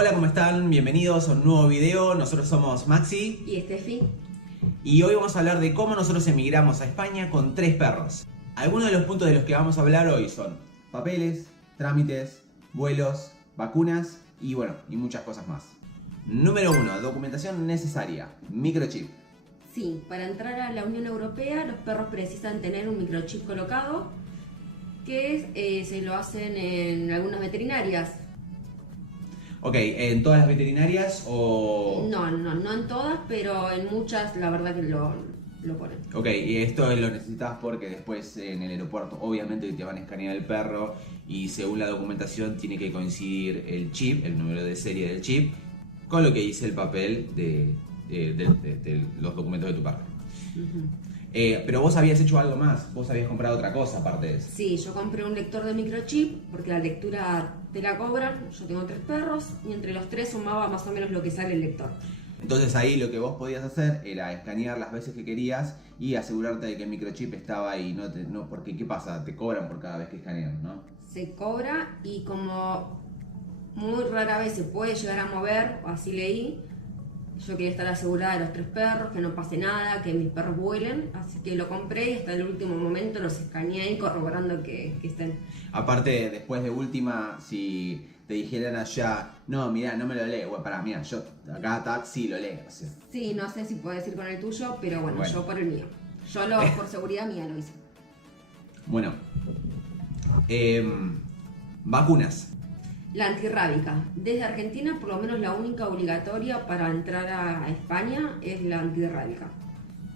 Hola, ¿cómo están? Bienvenidos a un nuevo video. Nosotros somos Maxi Y Steffi. y hoy vamos a hablar de cómo nosotros emigramos a España con 3 perros. Algunos de los puntos de los que vamos a hablar hoy son papeles, trámites, vuelos, vacunas y muchas cosas más. Número 1, documentación necesaria, microchip. Sí, para entrar a la Unión Europea los perros precisan tener un microchip colocado que se lo hacen en algunas veterinarias. Ok, ¿en todas las veterinarias o...? No en todas, pero en muchas la verdad que lo ponen. Ok, y esto lo necesitas porque después en el aeropuerto obviamente te van a escanear el perro y según la documentación tiene que coincidir el chip, el número de serie del chip, con lo que dice el papel de los documentos de tu perro. Pero vos habías hecho algo más, vos habías comprado otra cosa aparte de eso. Sí, yo compré un lector de microchip porque la lectura te la cobran. Yo tengo 3 perros y entre los 3 sumaba más o menos lo que sale el lector. Entonces ahí lo que vos podías hacer era escanear las veces que querías y asegurarte de que el microchip estaba ahí. Porque ¿qué pasa? Te cobran por cada vez que escanean, ¿no? Se cobra y como muy rara vez se puede llegar a mover, así leí, yo quería estar asegurada de los 3 perros, que no pase nada, que mis perros vuelen, así que lo compré y hasta el último momento los escaneé ahí corroborando que estén. Aparte, después de última, si te dijeran allá, no, mirá, no me lo lee, bueno, pará, mirá, yo acá sí lo leo. O sea. Sí, no sé si puedo decir con el tuyo, pero bueno, yo por el mío. Yo por seguridad mía lo hice. Bueno, vacunas. La antirrábica. Desde Argentina, por lo menos la única obligatoria para entrar a España es la antirrábica,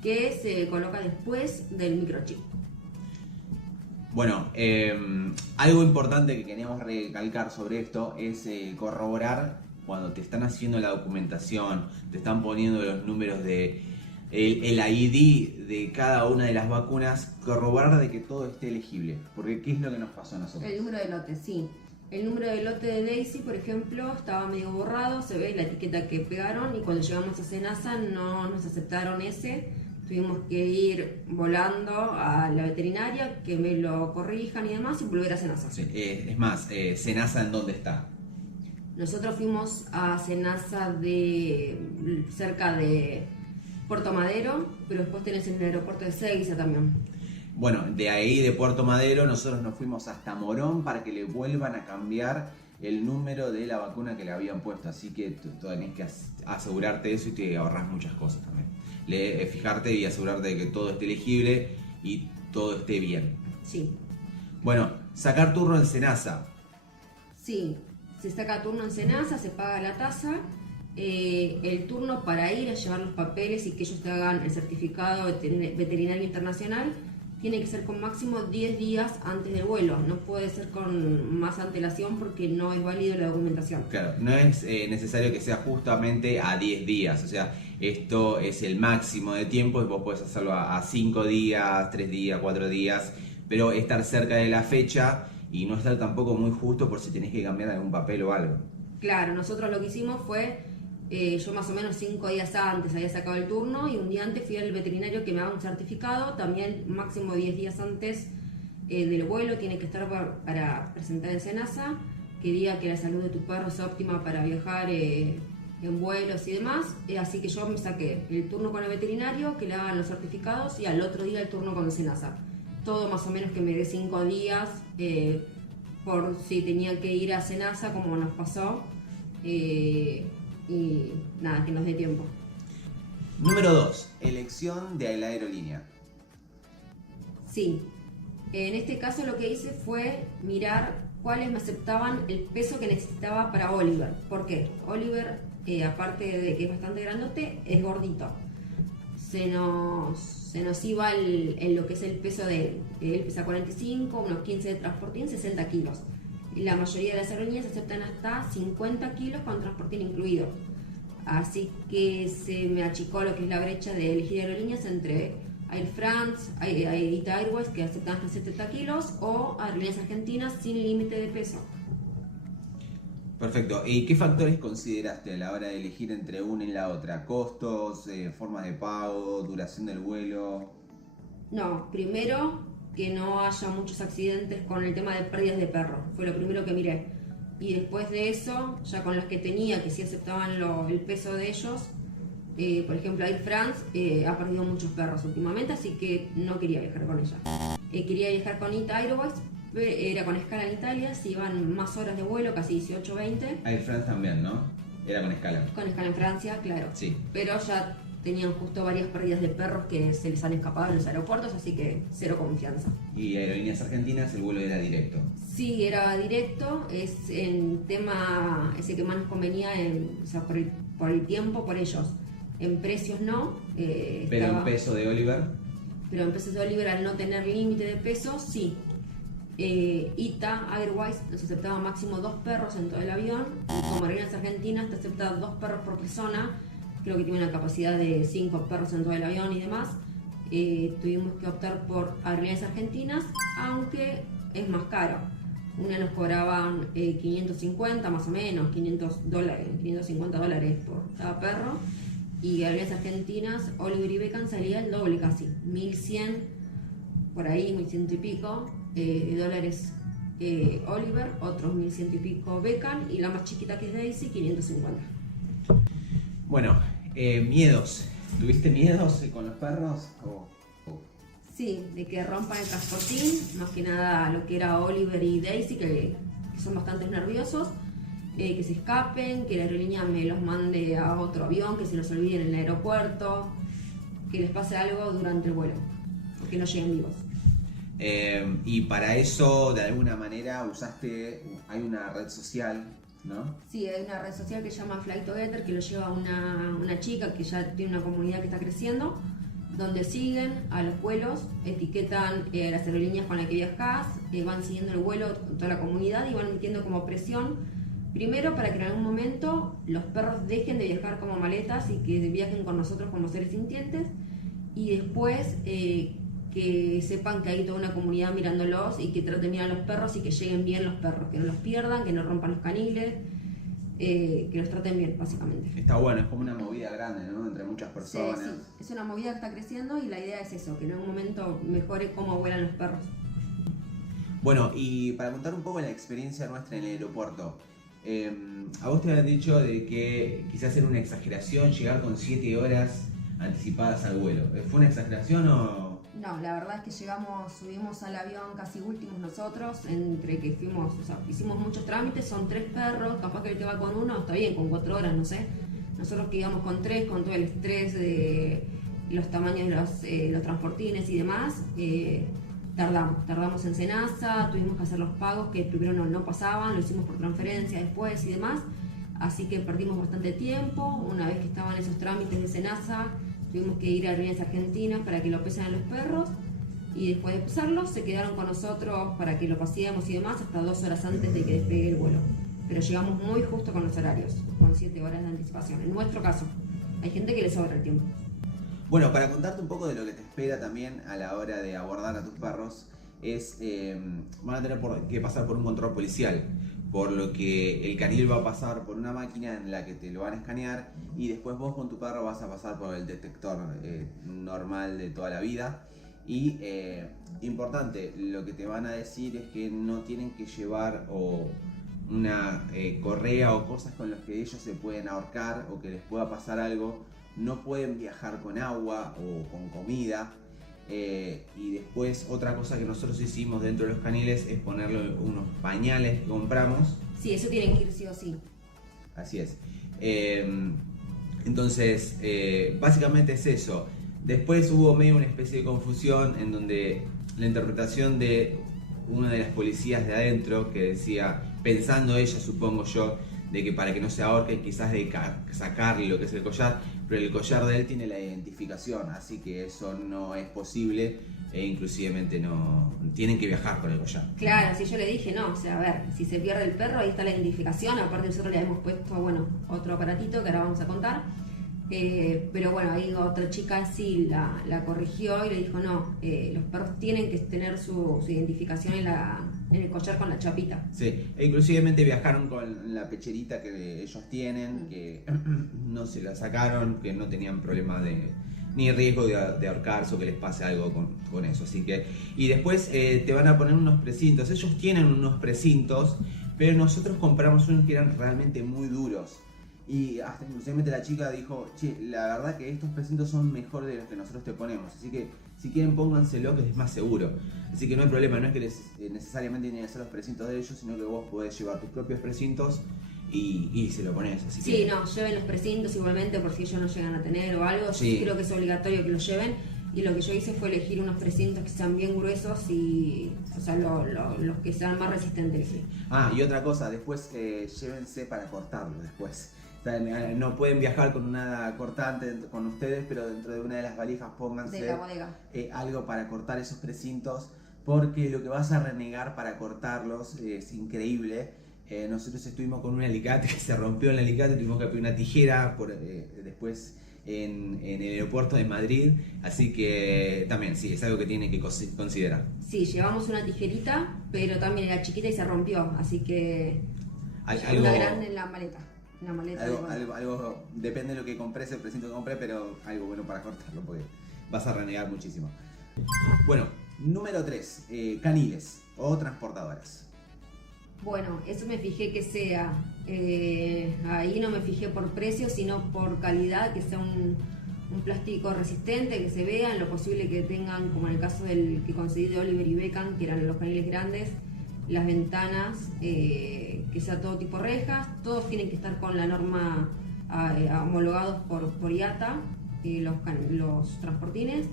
que se coloca después del microchip. Bueno, algo importante que queríamos recalcar sobre esto es corroborar cuando te están haciendo la documentación, te están poniendo los números de el ID de cada una de las vacunas, corroborar de que todo esté elegible. Porque ¿qué es lo que nos pasó a nosotros? El número de lote, sí. El número de lote de Daisy, por ejemplo, estaba medio borrado, se ve la etiqueta que pegaron y cuando llegamos a Senasa no nos aceptaron ese. Tuvimos que ir volando a la veterinaria, que me lo corrijan y demás y volver a Senasa. Sí, es más, Senasa, ¿en dónde está? Nosotros fuimos a Senasa cerca de Puerto Madero, pero después tenés el aeropuerto de Ezeiza también. Bueno, de ahí de Puerto Madero nosotros nos fuimos hasta Morón para que le vuelvan a cambiar el número de la vacuna que le habían puesto. Así que tú tenés que asegurarte de eso y te ahorras muchas cosas también. Fijarte y asegurarte de que todo esté elegible y todo esté bien. Sí. Bueno, sacar turno en Senasa. Sí, se saca turno en Senasa, se paga la tasa. El turno para ir a llevar los papeles y que ellos te hagan el certificado veterinario internacional tiene que ser con máximo 10 días antes del vuelo, no puede ser con más antelación porque no es válido la documentación. Claro, no es necesario que sea justamente a 10 días, o sea, esto es el máximo de tiempo, vos podés hacerlo a 5 días, 3 días, 4 días, pero estar cerca de la fecha y no estar tampoco muy justo por si tenés que cambiar algún papel o algo. Claro, nosotros lo que hicimos fue, yo más o menos 5 días antes había sacado el turno y un día antes fui al veterinario que me haga un certificado, también máximo 10 días antes del vuelo tiene que estar para presentar en Senasa, que diga que la salud de tu perro es óptima para viajar en vuelos y demás, así que yo me saqué el turno con el veterinario, que le hagan los certificados y al otro día el turno con Senasa. Todo más o menos que me dé 5 días por si tenía que ir a Senasa como nos pasó. Y nada, que nos dé tiempo. Número 2. Elección de la aerolínea. Sí, en este caso lo que hice fue mirar cuáles me aceptaban el peso que necesitaba para Oliver. ¿Por qué? Oliver, aparte de que es bastante grandote, es gordito. Se nos iba lo que es el peso de él. Él pesa 45, unos 15 de transportín, 60 kilos. La mayoría de las aerolíneas aceptan hasta 50 kilos con transportín incluido. Así que se me achicó lo que es la brecha de elegir aerolíneas entre Air France, Ita Airways, que aceptan hasta 70 kilos, o aerolíneas argentinas sin límite de peso. Perfecto. ¿Y qué factores consideraste a la hora de elegir entre una y la otra? ¿Costos, formas de pago, duración del vuelo? No, primero que no haya muchos accidentes con el tema de pérdidas de perros. Fue lo primero que miré. y después de eso, ya con las que tenía, que sí aceptaban el peso de ellos, por ejemplo, Air France ha perdido muchos perros últimamente, así que no quería viajar con ella. Quería viajar con Ita Airways, era con escala en Italia, se iban más horas de vuelo, casi 18-20. Air France también, ¿no? Era con escala. Con escala en Francia, claro. Sí. Pero ya tenían justo varias pérdidas de perros que se les han escapado en los aeropuertos, así que cero confianza. ¿Y Aerolíneas Argentinas el vuelo era directo? Sí, era directo, es en tema ese que más nos convenía, o sea, por el tiempo, por ellos. En precios no. Pero en peso de Oliver. Pero en pesos de Oliver, al no tener límite de peso, sí. Ita Airways nos aceptaba máximo 2 perros en todo el avión, y como Aerolíneas Argentinas te acepta 2 perros por persona. Creo que tiene una capacidad de 5 perros en todo el avión y demás. Tuvimos que optar por Aerolíneas Argentinas, aunque es más caro. Una nos cobraban 550 más o menos, $550 por cada perro. Y Aerolíneas Argentinas, Oliver y Beckham salía el doble casi, 1100 por ahí, 1100 y pico dólares Oliver, otros 1100 y pico Beckham, y la más chiquita que es Daisy, 550. Bueno, miedos. ¿Tuviste miedos con los perros? Sí, de que rompan el transportín, más que nada lo que era Oliver y Daisy, que son bastante nerviosos, que se escapen, que la aerolínea me los mande a otro avión, que se los olviden en el aeropuerto, que les pase algo durante el vuelo, que no lleguen vivos. Y para eso, de alguna manera, hay una red social, ¿no? Sí, hay una red social que se llama Flight Together, que lo lleva una chica que ya tiene una comunidad que está creciendo, donde siguen a los vuelos, etiquetan las aerolíneas con las que viajas, van siguiendo el vuelo con toda la comunidad y van metiendo como presión, primero para que en algún momento los perros dejen de viajar como maletas y que viajen con nosotros como seres sintientes, y después que sepan que hay toda una comunidad mirándolos y que traten bien a los perros y que lleguen bien los perros, que no los pierdan, que no rompan los caniles, que los traten bien, básicamente. Está bueno, es como una movida grande, ¿no? Entre muchas personas. Sí, sí. Es una movida que está creciendo y la idea es eso, que en algún momento mejore cómo vuelan los perros. Bueno, y para contar un poco la experiencia nuestra en el aeropuerto, a vos te habían dicho de que quizás era una exageración llegar con 7 horas anticipadas al vuelo. ¿Fue una exageración o...? No, la verdad es que subimos al avión casi últimos nosotros, entre que hicimos muchos trámites, son 3 perros, capaz que el que va con uno está bien, con 4 horas, no sé. Nosotros que íbamos con 3, con todo el estrés de los tamaños de los transportines y demás, tardamos en Senasa, tuvimos que hacer los pagos que primero no pasaban, lo hicimos por transferencia después y demás, así que perdimos bastante tiempo. Una vez que estaban esos trámites de Senasa, tuvimos que ir a Aerolíneas Argentinas para que lo pesen a los perros, y después de pesarlos se quedaron con nosotros para que lo paseemos y demás hasta 2 horas antes de que despegue el vuelo. Pero llegamos muy justo con los horarios, con 7 horas de anticipación. En nuestro caso, hay gente que le sobra el tiempo. Bueno, para contarte un poco de lo que te espera también a la hora de abordar a tus perros, van a tener que pasar por un control policial, por lo que el canil va a pasar por una máquina en la que te lo van a escanear, y después vos con tu perro vas a pasar por el detector normal de toda la vida. Y importante, lo que te van a decir es que no tienen que llevar una correa o cosas con las que ellos se pueden ahorcar o que les pueda pasar algo. No pueden viajar con agua o con comida. Y después otra cosa que nosotros hicimos dentro de los caniles es ponerle unos pañales que compramos. Sí, eso tienen que ir sí o sí. Así es. Entonces, básicamente es eso. Después hubo medio una especie de confusión en donde la interpretación de una de las policías de adentro que decía, pensando ella, supongo yo, de que para que no se ahorque quizás de sacarle lo que es el collar, pero el collar de él tiene la identificación, así que eso no es posible, e inclusivemente no tienen que viajar con el collar. Claro, si yo le dije, no, o sea, a ver, si se pierde el perro, ahí está la identificación, aparte nosotros le hemos puesto, bueno, otro aparatito que ahora vamos a contar, pero bueno, ahí otra chica sí la corrigió y le dijo, no, los perros tienen que tener su identificación en el collar con la chapita. Sí, e inclusivemente viajaron con la pecherita que ellos tienen, que no se la sacaron, que no tenían problema ni riesgo de ahorcarse o que les pase algo con eso. Así que, y después te van a poner unos precintos. Ellos tienen unos precintos, pero nosotros compramos unos que eran realmente muy duros. Y hasta inclusive la chica dijo, che, la verdad que estos precintos son mejores de los que nosotros te ponemos, así que si quieren pónganselo que es más seguro. Así que no hay problema, no es que necesariamente tienen que ser los precintos de ellos, sino que vos podés llevar tus propios precintos y se lo pones. Así sí, no, lleven los precintos igualmente por si ellos no llegan a tener o algo. Sí. Yo creo que es obligatorio que los lleven. Y lo que yo hice fue elegir unos precintos que sean bien gruesos y, o sea, los que sean más resistentes. Sí. Ah, y otra cosa, después llévense para cortarlo después. O sea, no pueden viajar con nada cortante con ustedes, pero dentro de una de las valijas pónganse de la bodega. Algo para cortar esos precintos, porque lo que vas a renegar para cortarlos es increíble. Nosotros estuvimos con un alicate que se rompió el alicate, tuvimos que pedir una tijera después en el aeropuerto de Madrid, así que también sí, es algo que tienen que considerar. Sí, llevamos una tijerita, pero también era chiquita y se rompió, así que algo, una grande en la maleta. Algo, depende de lo que compres, el precinto que compres, pero algo bueno para cortarlo, porque vas a renegar muchísimo. Bueno, número 3, caniles o transportadoras. Bueno, eso me fijé que sea, ahí no me fijé por precio, sino por calidad, que sea un plástico resistente, que se vea, en lo posible que tengan, como en el caso del que conseguí de Oliver y Beckham, que eran los caniles grandes, las ventanas, que sea todo tipo rejas, todos tienen que estar con la norma homologados por IATA, los transportines.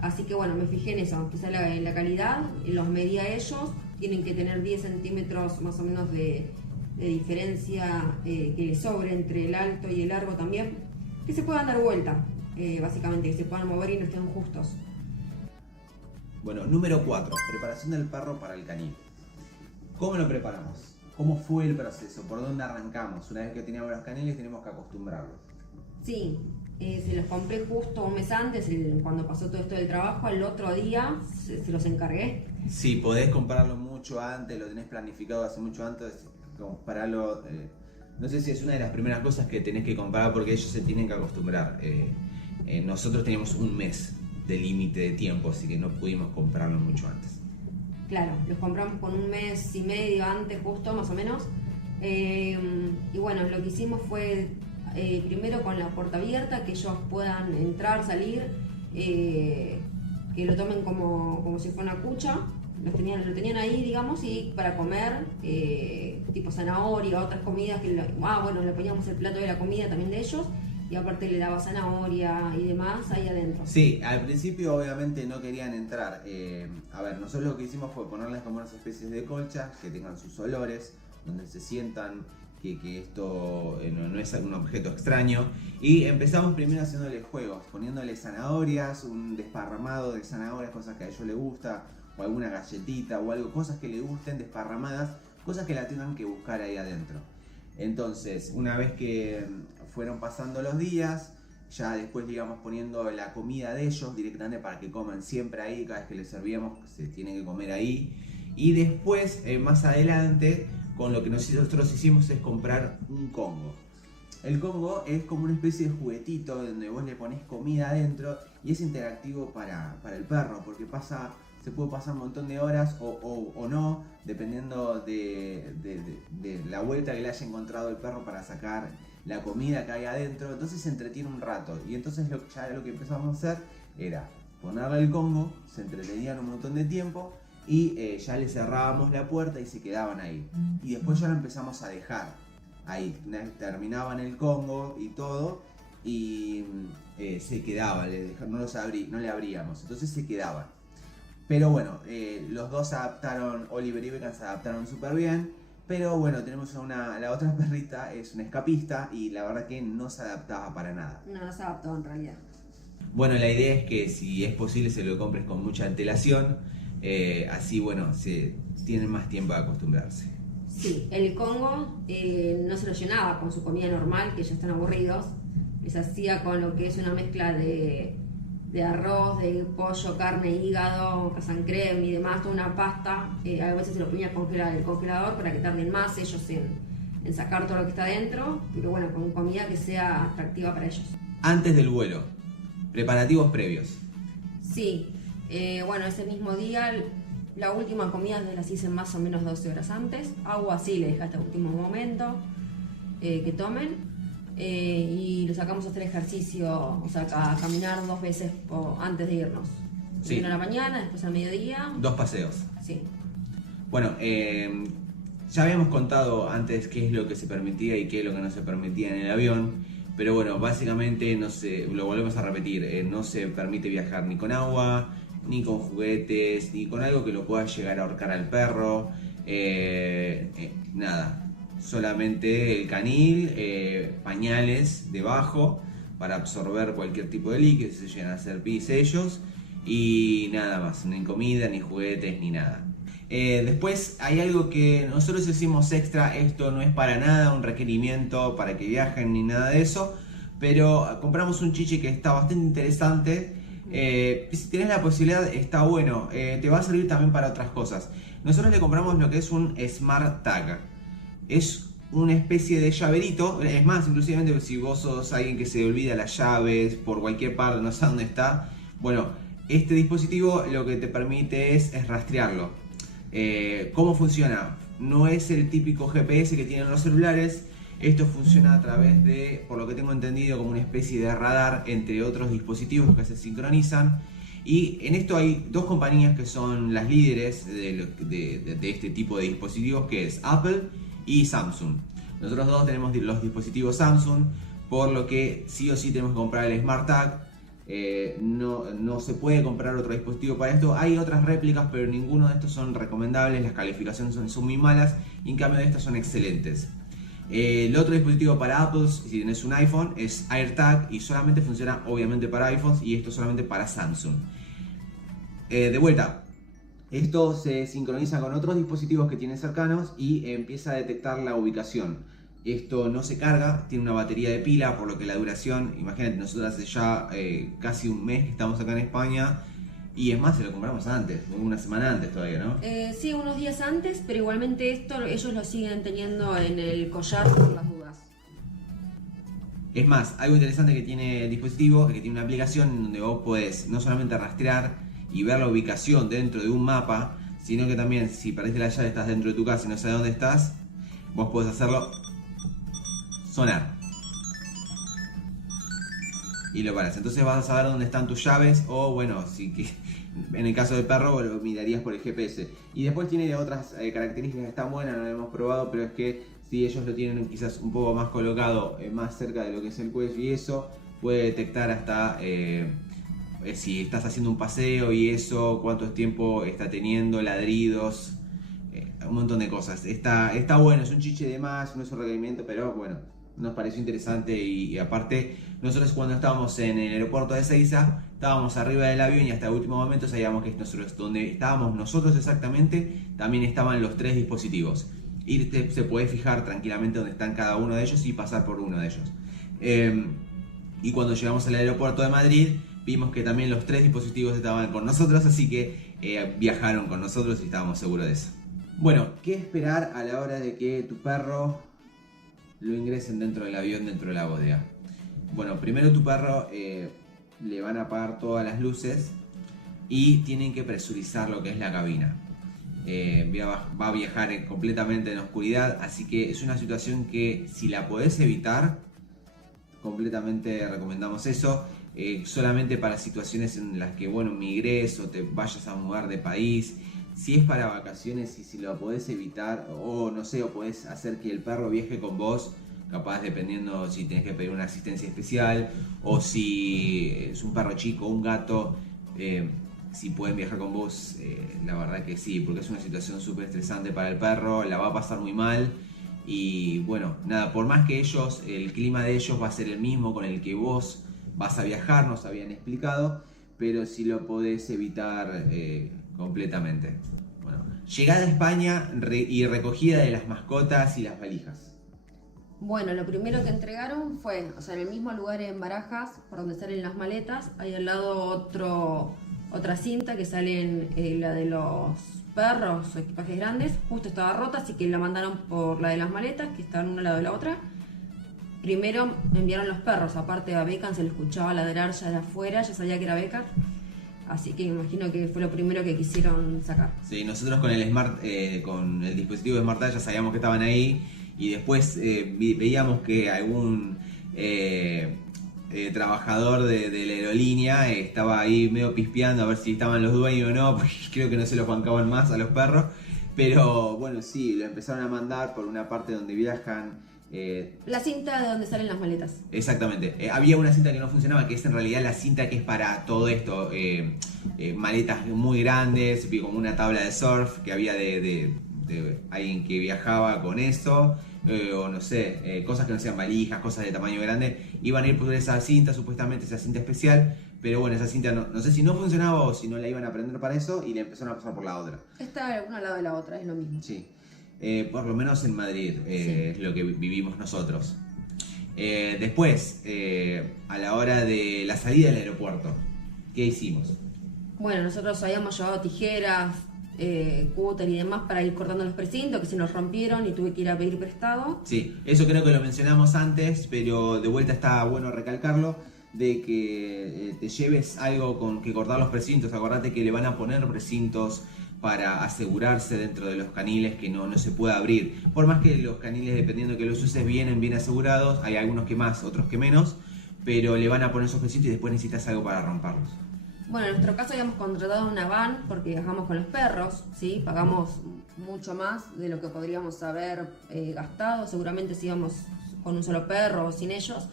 Así que bueno, me fijé en eso, quizá la calidad, los medí a ellos, tienen que tener 10 centímetros más o menos de diferencia que les sobre entre el alto y el largo también, que se puedan dar vuelta, básicamente, que se puedan mover y no estén justos. Bueno, número 4, preparación del perro para el canil. ¿Cómo lo preparamos? ¿Cómo fue el proceso? ¿Por dónde arrancamos? Una vez que teníamos los caniles tenemos que acostumbrarlos. Sí, se los compré justo un mes antes, cuando pasó todo esto del trabajo, al otro día se los encargué. Sí, podés comprarlo mucho antes, lo tenés planificado hace mucho antes, comprarlo. No sé si es una de las primeras cosas que tenés que comprar porque ellos se tienen que acostumbrar. Nosotros teníamos un mes de límite de tiempo, así que no pudimos comprarlo mucho antes. Claro, los compramos con un mes y medio antes, justo más o menos. Y bueno, lo que hicimos fue primero con la puerta abierta, que ellos puedan entrar, salir, que lo tomen como si fuera una cucha. Lo tenían ahí, digamos, y para comer, tipo zanahoria, otras comidas, bueno, le poníamos el plato de la comida también de ellos, y aparte le daba zanahoria y demás ahí adentro. Sí, al principio obviamente no querían entrar. A ver, nosotros lo que hicimos fue ponerles como unas especies de colchas que tengan sus olores, donde se sientan que esto no es un objeto extraño. Y empezamos primero haciéndoles juegos, poniéndoles zanahorias, un desparramado de zanahorias, cosas que a ellos les gusta, o alguna galletita o algo, cosas que les gusten desparramadas, cosas que la tengan que buscar ahí adentro. Entonces, una vez que fueron pasando los días, ya después le íbamos poniendo la comida de ellos directamente para que coman siempre ahí, cada vez que les servíamos se tiene que comer ahí. Y después, más adelante, con lo que nosotros hicimos es comprar un Congo. El Congo es como una especie de juguetito donde vos le pones comida adentro y es interactivo para el perro, porque se puede pasar un montón de horas o no, dependiendo de la vuelta que le haya encontrado el perro para sacar la comida que hay adentro. Entonces se entretiene un rato, y entonces lo que empezamos a hacer era ponerle el Congo, se entretenían un montón de tiempo y ya le cerrábamos la puerta y se quedaban ahí. Y después ya lo empezamos a dejar ahí, terminaban el Congo y todo, y se quedaban, no le abríamos, entonces se quedaban. Pero bueno, los dos se adaptaron, Oliver y Beckham se adaptaron súper bien. Pero bueno, tenemos la otra perrita, es una escapista, y la verdad que no se adaptaba para nada. No se adaptó en realidad. Bueno, la idea es que si es posible se lo compres con mucha antelación, así bueno, tienen más tiempo de acostumbrarse. Sí, el Congo no se lo llenaba con su comida normal, que ya están aburridos. Les hacía con lo que es una mezcla de arroz, de pollo, carne, hígado, casan creme y demás, toda una pasta. A veces se lo ponía a congelar el congelador para que tarden más ellos en sacar todo lo que está dentro, pero bueno, con comida que sea atractiva para ellos. Antes del vuelo, preparativos previos. Sí, bueno, ese mismo día La última comida las hice más o menos 12 horas antes. Agua sí le dejé hasta el último momento que tomen. Y lo sacamos a hacer ejercicio, o sea, a caminar 2 veces antes de irnos. Sí. Primero a la mañana, después al mediodía. 2 paseos. Sí. Bueno, ya habíamos contado antes qué es lo que se permitía y qué es lo que no se permitía en el avión, pero bueno, básicamente lo volvemos a repetir, no se permite viajar ni con agua, ni con juguetes, ni con algo que lo pueda llegar a ahorcar al perro, nada, solamente el canil, pañales debajo para absorber cualquier tipo de líquido si se llegan a hacer pis ellos, y nada más, ni comida, ni juguetes, ni nada. Después hay algo que nosotros hicimos extra, esto no es para nada un requerimiento para que viajen ni nada de eso, pero compramos un chiche que está bastante interesante. Si tienes la posibilidad está bueno, te va a servir también para otras cosas. Nosotros le compramos lo que es un Smart Tag, es una especie de llaverito, es más, inclusive si vos sos alguien que se olvida las llaves por cualquier parte, no sé dónde está, bueno, este dispositivo lo que te permite es rastrearlo. ¿Cómo funciona? No es el típico GPS que tienen los celulares. Esto funciona a través de, por lo que tengo entendido, como una especie de radar entre otros dispositivos que se sincronizan. Y en esto hay 2 compañías que son las líderes de este tipo de dispositivos, que es Apple y Samsung. Nosotros 2 tenemos los dispositivos Samsung, por lo que sí o sí tenemos que comprar el Smart Tag. No se puede comprar otro dispositivo para esto. Hay otras réplicas, pero ninguno de estos son recomendables. Las calificaciones son muy malas, y en cambio de estas son excelentes. El otro dispositivo para Apple, si tienes un iPhone, es AirTag, y solamente funciona obviamente para iPhones, y esto solamente para Samsung. De vuelta, esto se sincroniza con otros dispositivos que tienes cercanos y empieza a detectar la ubicación. Esto no se carga, tiene una batería de pila, por lo que la duración, imagínate, nosotros hace ya casi un mes que estamos acá en España, y es más, se lo compramos antes, una semana antes todavía, ¿no? Sí, unos días antes, pero igualmente esto ellos lo siguen teniendo en el collar por las dudas. Es más, algo interesante que tiene el dispositivo es que tiene una aplicación donde vos podés no solamente rastrear y ver la ubicación dentro de un mapa, sino que también si perdiste la llave, estás dentro de tu casa y no sabes dónde estás, vos podés hacerlo sonar y lo paras. Entonces vas a saber dónde están tus llaves, o bueno, en el caso del perro lo mirarías por el GPS. Y después tiene otras características que están buenas, no lo hemos probado, pero es que si ellos lo tienen quizás un poco más colocado, más cerca de lo que es el cuello, y eso puede detectar hasta si estás haciendo un paseo y eso, cuánto tiempo está teniendo, ladridos, un montón de cosas. Está bueno, es un chiche de más, no es un requerimiento, pero bueno, nos pareció interesante. Y aparte, nosotros cuando estábamos en el aeropuerto de Ezeiza, estábamos arriba del avión y hasta el último momento sabíamos que donde estábamos nosotros exactamente, también estaban los 3 dispositivos. Y se puede fijar tranquilamente dónde están cada uno de ellos y pasar por uno de ellos. Y cuando llegamos al aeropuerto de Madrid, vimos que también los 3 dispositivos estaban con nosotros, así que viajaron con nosotros y estábamos seguros de eso. Bueno, ¿qué esperar a la hora de que tu perro lo ingresen dentro del avión, dentro de la bodega? Bueno, primero tu perro le van a apagar todas las y tienen que presurizar lo que es la cabina. Va a viajar completamente en oscuridad, así que es una situación que si la podés evitar, completamente recomendamos eso. Solamente para situaciones en las que, bueno, migres o te vayas a mudar de país. Si es para vacaciones y si lo podés evitar, o no sé, o podés hacer que el perro viaje con vos, capaz dependiendo si tenés que pedir una asistencia especial, o si es un perro chico, un gato, si pueden viajar con vos, la verdad que sí, porque es una situación súper estresante para el perro, la va a pasar muy mal. Y bueno, nada, por más que el clima de ellos va a ser el mismo con el que vos vas a viajar, nos habían explicado, pero si lo podés evitar completamente. Bueno, llegada a España y recogida de las mascotas y las valijas. Bueno, lo primero que entregaron fue, o sea, en el mismo lugar en Barajas, por donde salen las maletas, hay al lado otra cinta que sale la de los perros o equipajes grandes, justo estaba rota, así que la mandaron por la de las maletas, que estaban una al lado de la otra. Primero enviaron los perros, aparte a Becan se le escuchaba ladrar ya de afuera, ya sabía que era Becan. Así que me imagino que fue lo primero que quisieron sacar. Sí, nosotros con el Smart, con el dispositivo de Smart Eye ya sabíamos que estaban ahí y después veíamos que algún trabajador de la aerolínea estaba ahí medio pispeando a ver si estaban los dueños o no, porque creo que no se los bancaban más a los perros. Pero bueno, sí, lo empezaron a mandar por una parte donde viajan. La cinta de donde salen las maletas. Exactamente. Había una cinta que no funcionaba, que es en realidad la cinta que es para todo esto. Maletas muy grandes, como una tabla de surf que había de alguien que viajaba con eso. O no sé, cosas que no sean valijas, cosas de tamaño grande. Iban a ir por esa cinta, supuestamente esa cinta especial. Pero bueno, esa cinta no sé si no funcionaba o si no la iban a prender para eso y le empezaron a pasar por la otra. Está una al lado de la otra, es lo mismo. Sí. Por lo menos en Madrid, Sí. es lo que vivimos nosotros. Después, a la hora de la salida del aeropuerto, ¿qué hicimos? Bueno, nosotros habíamos llevado tijeras, cúter y demás para ir cortando los precintos que se nos rompieron y tuve que ir a pedir prestado. Sí, eso creo que lo mencionamos antes, pero de vuelta está bueno recalcarlo, de que te lleves algo con que cortar los precintos. Acordate que le van a poner precintos para asegurarse dentro de los caniles que no se pueda abrir. Por más que los caniles, dependiendo de que los uses, vienen bien asegurados, hay algunos que más, otros que menos, pero le van a poner esos precintos y después necesitas algo para romperlos. Bueno, en nuestro caso habíamos contratado una van porque viajamos con los perros, ¿sí? Pagamos mucho más de lo que podríamos haber gastado, seguramente si íbamos con un solo perro o sin ellos,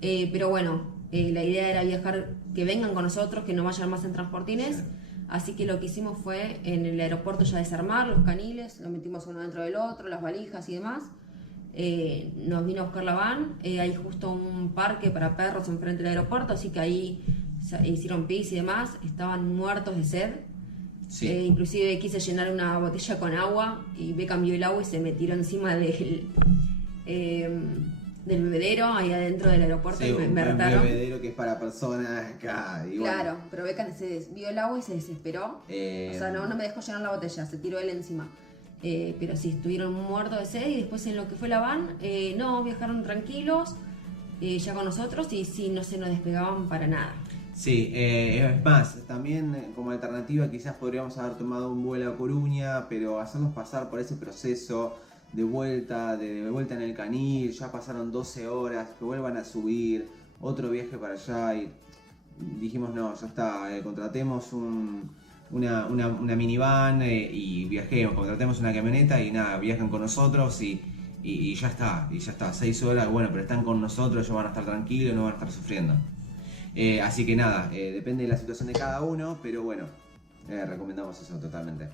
pero bueno, la idea era viajar, que vengan con nosotros, que no vayan más en transportines. Sí. Así que lo que hicimos fue en el aeropuerto ya desarmar los caniles, los metimos uno dentro del otro, las valijas y demás. Nos vino a buscar la van, hay justo un parque para perros enfrente del aeropuerto, así que ahí hicieron pis y demás, estaban muertos de sed. Sí. Inclusive quise llenar una botella con agua y me cambió el agua y se me tiró encima del bebedero ahí adentro del aeropuerto. Sí, y me retaron. Un bebedero que es para personas acá. Y claro, bueno. pero Beca se vio el agua y se desesperó. O sea, no me dejó llenar la botella, se tiró él encima. Pero sí, estuvieron muertos de sed y después en lo que fue la van, viajaron tranquilos ya con nosotros y sí, no se nos despegaban para nada. Sí, es más, también como alternativa quizás podríamos haber tomado un vuelo a Coruña, pero hacernos pasar por ese proceso de vuelta en el canil, ya pasaron 12 horas, que vuelvan a subir, otro viaje para allá y dijimos no, ya está, contratemos una minivan y viajemos, contratemos una camioneta y nada, viajan con nosotros y ya está, 6 horas, bueno, pero están con nosotros, ellos van a estar tranquilos, no van a estar sufriendo. Así que nada, depende de la situación de cada uno, pero bueno, recomendamos eso totalmente.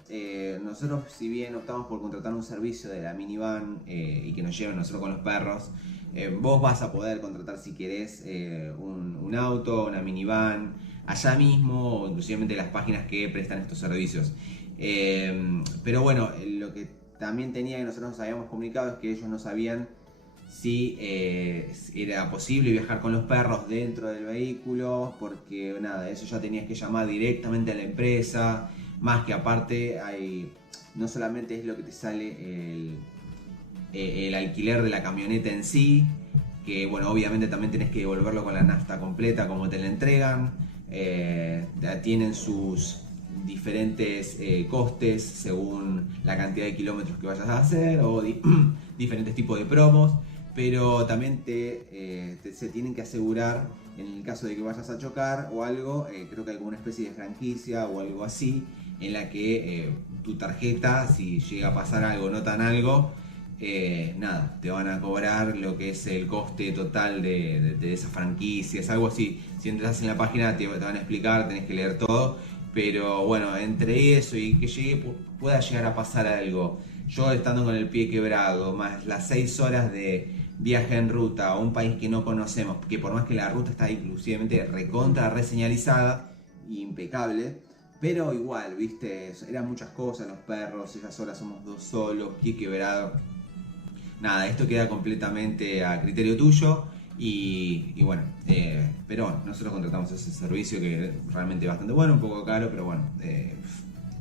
Nosotros, si bien optamos por contratar un servicio de la minivan y que nos lleven nosotros con los perros, vos vas a poder contratar si querés un auto, una minivan, allá mismo o inclusive las páginas que prestan estos servicios. Pero bueno, lo que también tenía que nosotros nos habíamos comunicado es que ellos no sabían si era posible viajar con los perros dentro del vehículo, porque nada, eso ya tenías que llamar directamente a la empresa, más que aparte no solamente es lo que te sale el alquiler de la camioneta en sí, que bueno, obviamente también tenés que devolverlo con la nafta completa como te la entregan, tienen sus diferentes costes según la cantidad de kilómetros que vayas a hacer o diferentes tipos de promos. Pero también se tienen que asegurar en el caso de que vayas a chocar o algo, creo que alguna especie de franquicia o algo así, en la que tu tarjeta, si llega a pasar algo, notan algo, nada, te van a cobrar lo que es el coste total de esa franquicia, es algo así. Si entras en la página te van a explicar, tenés que leer todo, pero bueno, entre eso y que pueda llegar a pasar algo, yo estando con el pie quebrado, más las 6 horas de viaje en ruta a un país que no conocemos, que por más que la ruta está inclusivamente recontra reseñalizada, impecable, pero igual, viste, eran muchas cosas, los perros, esas horas somos 2 solos, pie quebrado. Nada, esto queda completamente a criterio tuyo y bueno, pero nosotros contratamos ese servicio que es realmente bastante bueno, un poco caro, pero bueno,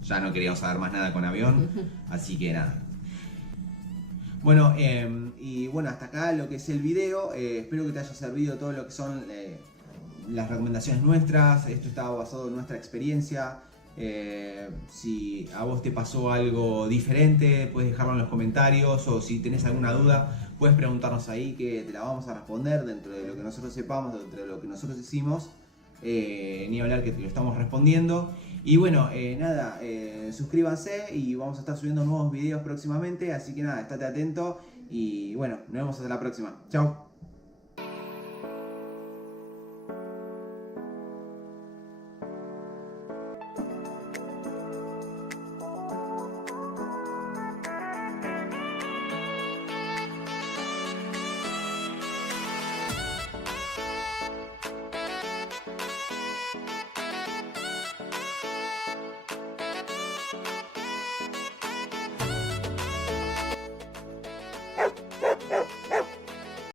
ya no queríamos saber más nada con avión, así que nada. Bueno, y bueno, hasta acá lo que es el video. Espero que te haya servido todo lo que son las recomendaciones nuestras, esto está basado en nuestra experiencia. Si a vos te pasó algo diferente, puedes dejarlo en los comentarios, o si tenés alguna duda, puedes preguntarnos ahí, que te la vamos a responder dentro de lo que nosotros sepamos, dentro de lo que nosotros hicimos. Ni hablar que te lo estamos respondiendo. Y bueno, nada, suscríbanse y vamos a estar subiendo nuevos videos próximamente, así que nada, estate atento y bueno, nos vemos hasta la próxima. Chao.